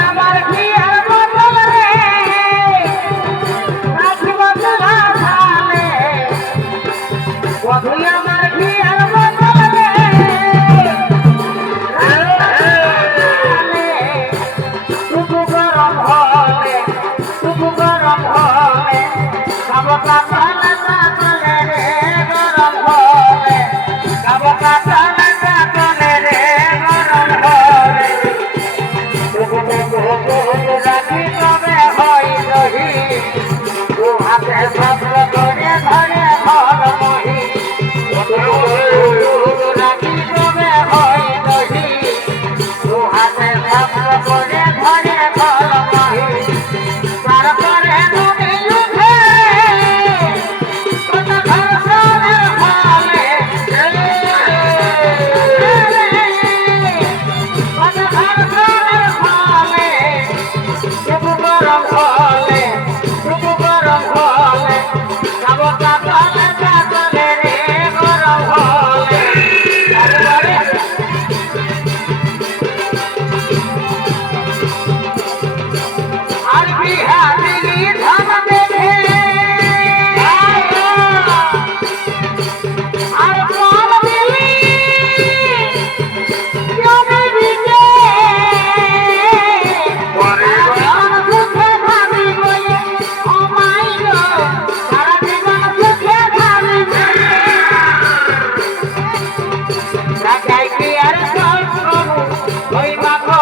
আমার কি আর বদল রে রাখিব তোলা ধানে বধু আমার কি আর বদল রে টুকু গরম হলে খাব কাঁচা কাঁচা রে গরম হলে খাব কাঁচা কাঁচা রে গরম হলে রাখি তবে হয় রহি দু হাতে সফল করে ধরে ঘর মহি রাখি তবে হয় রহি দু হাতে সফল করে ধরে ঘর মহি তারপরে নদী উঠে কত ঘর ফলে কত ঘর ফলে টুকু গরম হলে খাব কাঁচা রে গরম হলে আর বিহারি ধান দেখে আর কল দিলি জমি বিজে জীবন সুখে ভাবি বলে ও মাই গো সারা জীবন সুখে ভাবি বলে রাখাই কি আর সব প্রভু ওই মাগো